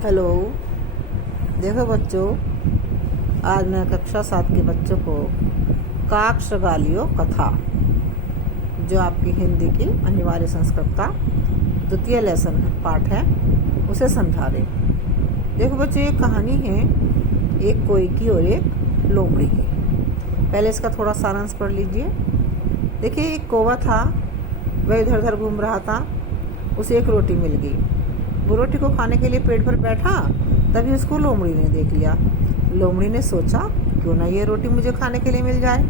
Hello. देखो बच्चों, आज मैं कक्षा 7 के बच्चों को काक श्रगालियो कथा, जो आपकी हिंदी की अनिवार्य संस्कृत का द्वितीय लेसन पाठ है, उसे समझा रही। देखो बच्चों, ये कहानी है एक कोई की और एक लोमड़ी की। पहले इसका थोड़ा सारांश पढ़ लीजिए। देखिए, एक कौवा था, वह इधर उधर घूम रहा था। उसे एक रोटी मिल गई। वो रोटी को खाने के लिए पेड़ पर बैठा, तभी उसको लोमड़ी ने देख लिया। लोमड़ी ने सोचा, क्यों ना ये रोटी मुझे खाने के लिए मिल जाए।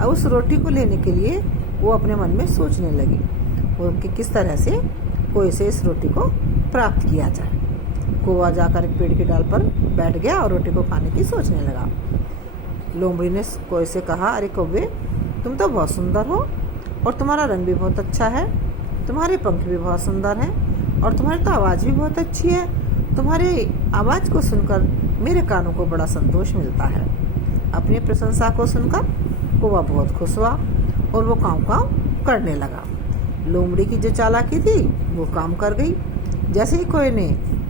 अब उस रोटी को लेने के लिए वो अपने मन में सोचने लगी और कि किस तरह से कोई से इस रोटी को प्राप्त किया जाए। कौवा जाकर एक पेड़ की डाल पर बैठ गया और रोटी को खाने की सोचने लगा। लोमड़ी ने कोई से कहा, अरे कौवे, तुम तो बहुत सुंदर हो और तुम्हारा रंग भी बहुत अच्छा है, तुम्हारे पंख भी बहुत सुंदर हैं और तुम्हारी तो आवाज़ भी बहुत अच्छी है। तुम्हारी आवाज़ को सुनकर मेरे कानों को बड़ा संतोष मिलता है। अपनी प्रशंसा को सुनकर कौवा बहुत खुश हुआ और वो काम करने लगा। लोमड़ी की जो चालाकी थी वो काम कर गई। जैसे ही कोई ने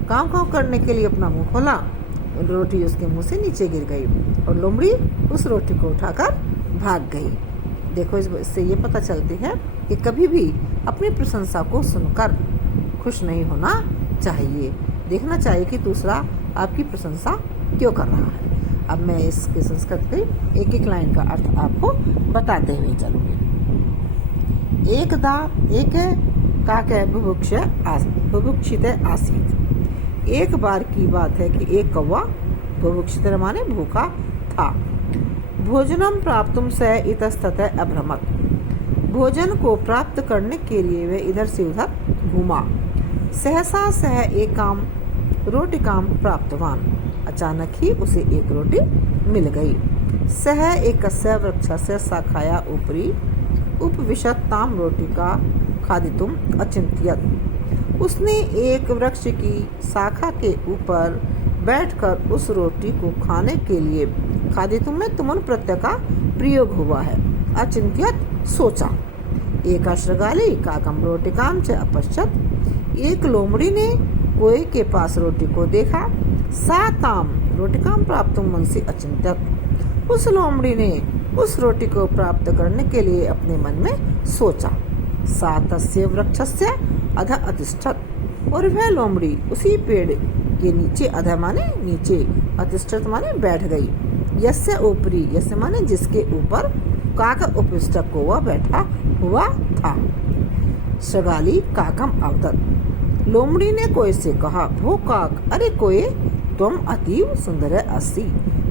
काम करने के लिए अपना मुंह खोला, रोटी उसके मुंह से नीचे गिर गई और लोमड़ी उस रोटी को उठाकर भाग गई। देखो, इससे ये पता चलती है कि कभी भी अपनी प्रशंसा को सुनकर खुश नहीं होना चाहिए। देखना चाहिए कि दूसरा आपकी प्रशंसा क्यों कर रहा है। अब मैं इसके संस्कृत के एक एक लाइन का अर्थ आपको बताते हुए चलूँगी। एक काके बुभुक्षित आसीत। एक बार की बात है कि एक कौवा बुभुक्षित माने भूखा था। भोजनम प्राप्तुम स इतस्ततः अभ्रमत। भोजन को प्राप्त करने के लिए वह इधर से उधर घूमा। सहसा सह एकाम रोटिकाम प्राप्तवान। अचानक ही उसे एक रोटी मिल गई। सह एकस्य वृक्षस्य शाखाया उपरि उपविशत ताम रोटिका खादितुम अचिंत्यत। उसने एक वृक्ष की शाखा के ऊपर बैठकर उस रोटी को खाने के लिए खादितुम में तुमन प्रत्यय का प्रयोग हुआ है। अचिंत्यत सोचा। एक श्रगाली काकम रोटिकाम च अपश्यत। एक लोमड़ी ने कोए के पास रोटी को देखा। साताम रोटिकाम प्राप्तुम मनसि अचिंत्यत। उस लोमड़ी ने उस रोटी को प्राप्त करने के लिए अपने मन में सोचा। सातस्य वृक्षस्य अध अतिष्ठत। और वह लोमड़ी उसी पेड़ के नीचे, अध माने नीचे, अतिष्ठत माने बैठ गई। यस्य ऊपरी, यस्य माने जिसके ऊपर, काक उपविष्ट कौवा बैठा हुआ था। श्रगाली काकम अवदत। लोमड़ी ने कोए से कहा, भो काक, अरे कोए, तुम अतीव सुंदर अस्ति।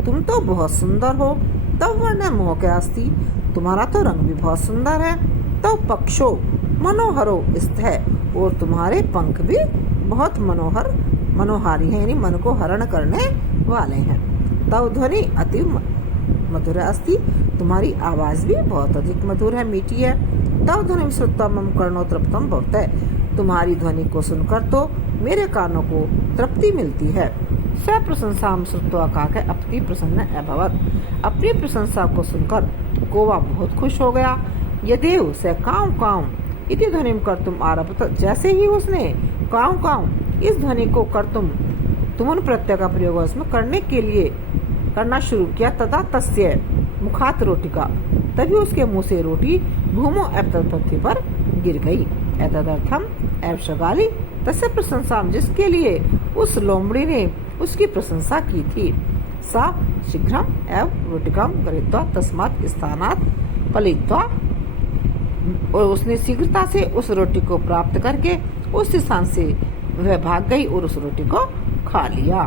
तुम तो बहुत सुंदर हो। तब वर्ण मोह के अस्ति। तुम्हारा तो रंग भी बहुत सुंदर है। तब पक्षो मनोहरो स्थ। और तुम्हारे पंख भी बहुत मनोहारी हैं, यानी मन को हरण करने वाले हैं। तब ध्वनि अतीव मधुर अस्ति। तुम्हारी आवाज भी बहुत अधिक मधुर है, मीठी है। तब ध्वनि श्रुत्वा मम कर्णो तृप्तम भवते। तुम्हारी ध्वनि को सुनकर तो मेरे कानों को तृप्ति मिलती है। स प्रशंसा श्रुत्वा काके अपनी प्रसन्न अभवत। अपनी प्रशंसा को सुनकर कौवा बहुत खुश हो गया। यदेव स काव इति ध्वनिम कर्तुम आरभत। जैसे ही उसने काव इस ध्वनि को कर्तुम तुमन प्रत्यय का प्रयोग उसमें करने के लिए करना शुरू किया, तथा तस्य मुखात रोटिका, तभी उसके मुंह से रोटी भूमो एतत् पृथ्वी पर गिर गई। एतदर्थम एव श्रगाली तस्य प्रशंसा, जिसके लिए उस लोमड़ी ने उसकी प्रशंसा की थी। सा शीघ्रम एव रोटिकाम गृहीत्वा तस्मात् स्थानात् पलित्वा। और उसने शीघ्रता से उस रोटी को प्राप्त करके उस स्थान से वह भाग गई और उस रोटी को खा लिया।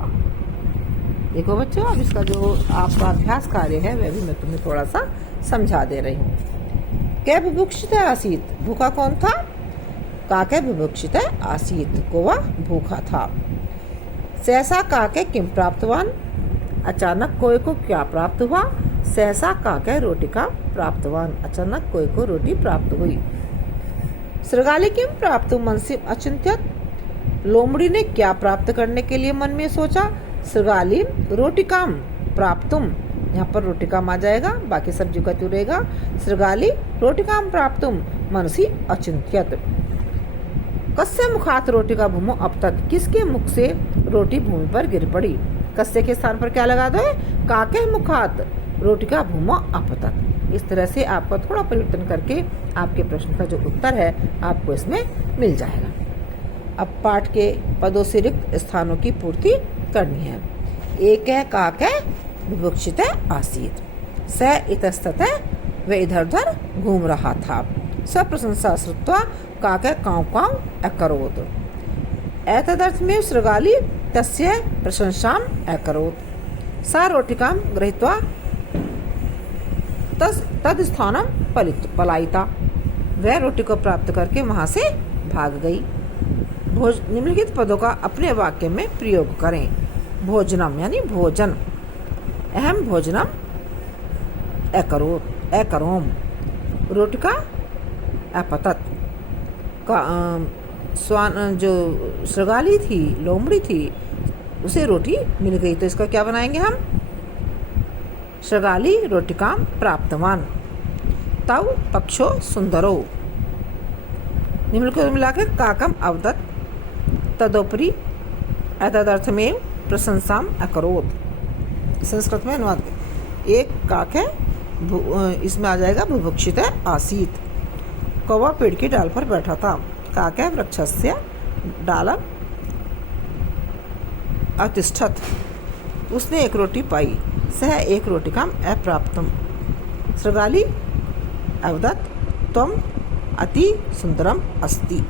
देखो बच्चों, अब इसका जो आपका अभ्यास कार्य है वह भी मैं तुम्हें थोड़ा सा समझा दे रही हूँ। क्या बुभुक्षित आसीत। भूखा कौन था? काके बुभुक्षित आसीत। कौवा भूखा था। सहसा काके किम प्राप्तवान। अचानक कोए को क्या प्राप्त हुआ? सहसा काके रोटिका प्राप्तवान। अचानक कोए को रोटी प्राप्त हुई। श्रगाली किम प्राप्त मनसि अचिंत्यत। लोमड़ी ने क्या प्राप्त करने के लिए मन में सोचा? श्रगाली रोटिकाम प्राप्तुम। यहाँ पर रोटिकाम आ जाएगा, बाकी सब्जी का रहेगा। श्रगाली रोटिकाम प्राप्तुम मनसि अचिंत्यत। कस्य मुखात रोटी का भूमो अपतत, किसके मुख से रोटी भूमि पर गिर पड़ी। कस्य के स्थान पर क्या लगा दो है, काके मुखात रोटी का भूमो अपतत। इस तरह से आपको थोड़ा परिवर्तन करके आपके प्रश्न का जो उत्तर है आपको इसमें मिल जाएगा। अब पाठ के पदों से रिक्त स्थानों की पूर्ति करनी है। एक है काक है विवक्षित है आसीत, स इतस्तत है वह इधर उधर घूम रहा था, स प्रशंसा श्रुत्वा काक काँव काँव अकरोत्, एतदर्थ में सृगाली तस्य प्रशंसाम अकरोत्, सा रोटिकां गृहीत्वा तद स्थानम पलायिता, वह रोटी को प्राप्त करके वहां से भाग गई। निम्नलिखित पदों का अपने वाक्य में प्रयोग करें। भोजनम यानी भोजन, अहम भोजनम अकरोत् अकरोम, रोटिका अपतत, स्वान जो सृगाली थी लोमड़ी थी उसे रोटी मिल गई, तो इसका क्या बनाएंगे हम, सृगाली रोटिकां प्राप्तवान, तव पक्षो सुंदरो, निम्नलिखित मिलाकर काकम अवदत्, तदोपरि एतदर्थ में प्रशंसाम अकरोत्। संस्कृत में अनुवाद, एक काक है, इसमें आ जाएगा बुभुक्षित है आसीत, कौवा पेड़ की डाल पर बैठा था, काक है वृक्षस्य डालम अतिष्ठत, उसने एक रोटी पाई, सह एक रोटिकाम अप्राप्तम, सृगाली अवदत् त्वम अति सुंदरम अस्ति।